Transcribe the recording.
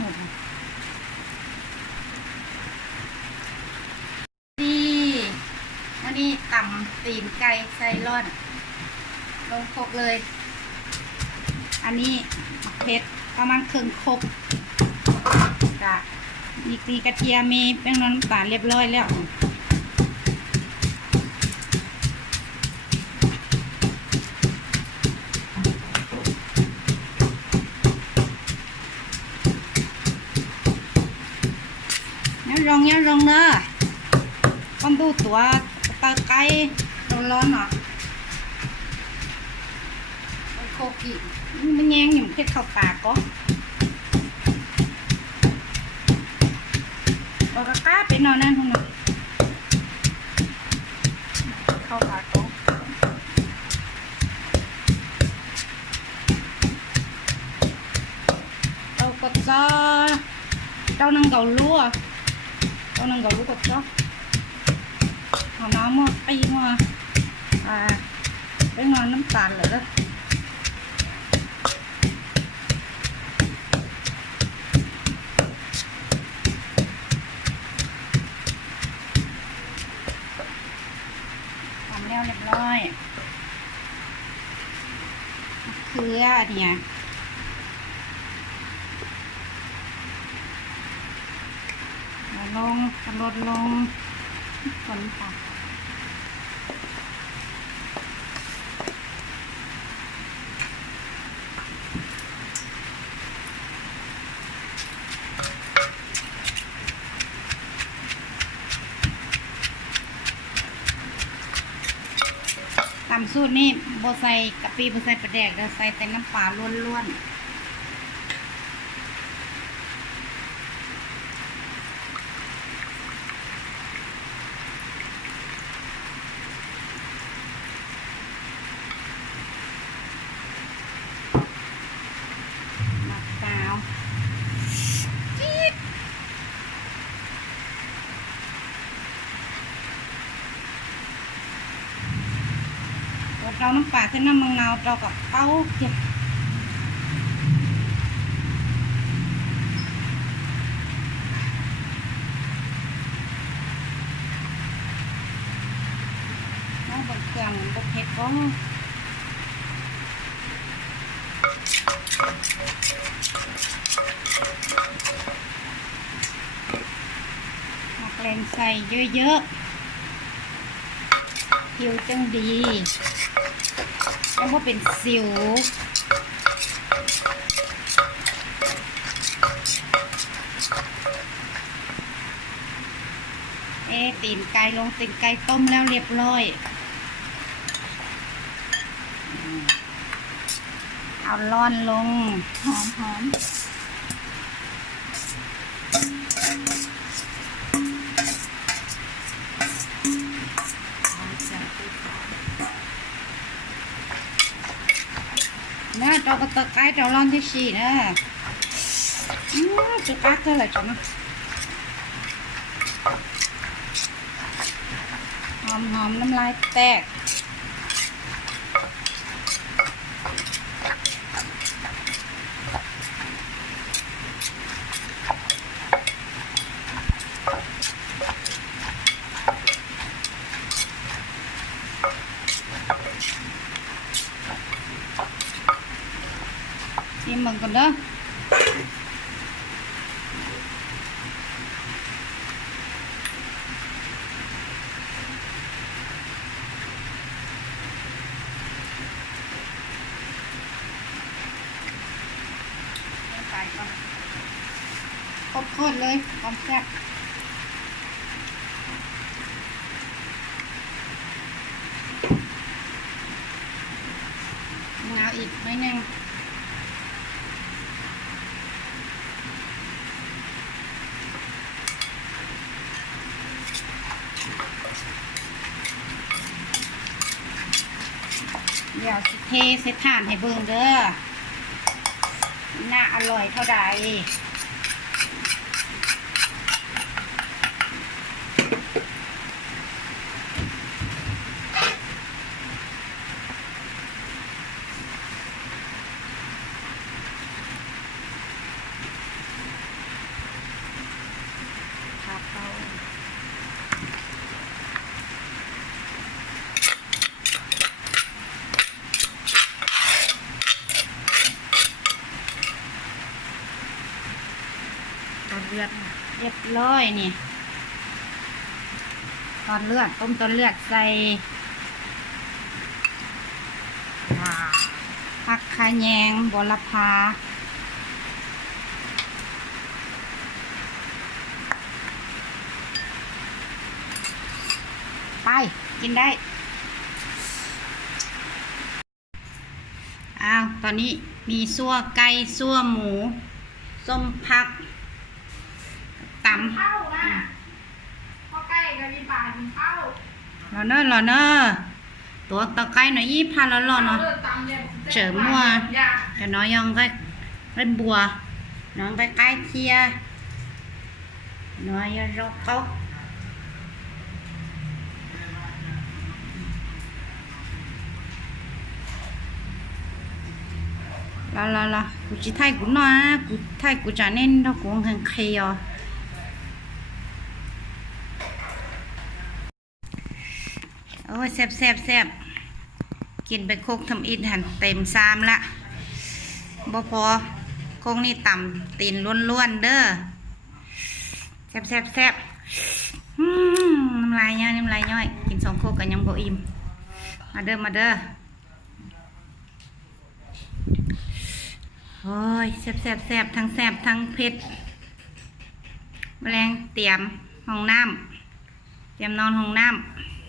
หมดนี่วันนี้ตำตีนไก่ไซร่อนลงครกเลยอันนี้เผ็ดประมาณครึ่งครกจ้ะมีตีกระเทียมมีแป้งน้ำตาลเรียบร้อยแล้วย่าลงเนอะต้องดูตัวตาไก่ร้อนๆหน่อยโคกิมันแยงอยู่เผ็ดเข้าปากก็บอกกล้าไปนอนนั่นทุกหน่อยเข้าปากก็เราก็จะเจ้านั่งเกาลัวcon nâng gấu cột chó nó mà ay mà cái ngon nấm tàn lại đó làm leo đẹp lôi khứa nèลงกระโดดลงฝนตกตำสูตรนี่โบใส่กะปิโบใส่ปลาแดกเราใส่แต่น้ำปลาล้วนๆเราน้ำปลาเส้นน้ำมังนาวเรากับเต้าเจ็บน้ำบดเครื่องบดเผ็ดก็หมักแรงใส่เยอะๆผิวจังดีแล้วก็เป็นสิวตีนไก่ลงตีนไก่ต้มแล้วเรียบร้อยเอาร้อนลงหอมนะเราก็ตะไคร้เราร้อนที่สี่นะจุดอักเท่าไหร่จ๊ะนะหอมน้ำลายแตกชิมมึงก่อนเด้อโคตรเลยความแซ่บมะนาวอีกนิดนึงเดี๋ยวสิเทใส่ถ่านให้เบิ่งเด้อน่าอร่อยเท่าใด ตอนเลือด เรียบร้อยนี่ตอนเลือดต้มตอนเลือดใส่ ว้า ผักคะแยงบรพาไปกินได้อ้าวตอนนี้มีซั่วไก่ซั่วหมูส้มผักตำ เข้านะพอใกล้กับอีบานเข้าร อเนอะตัวตะไคร้หน่อยยี่พันแล้วรอเนาะ เฉิมมัว แต่น้อยยังcái bùa nó cái thia nó rau cốc là cụ chỉ thay của nó cụ thay của trả nên nó cũng hàng khay rồi ôi xẹp กินไปโคกทำอินหันเต็มซามละบ่พอโคกนี่ต่ำตีนล้วนๆเด้อแซ่บน้ำลายย่อยกิน2 โคกกันยังบ่อิ่มมาเด้อโอ้ยแซ่บทั้งแซ่บทั้งเผ็ดแมลงเตรียมห้องน้ำเตรียมนอนห้องน้ำ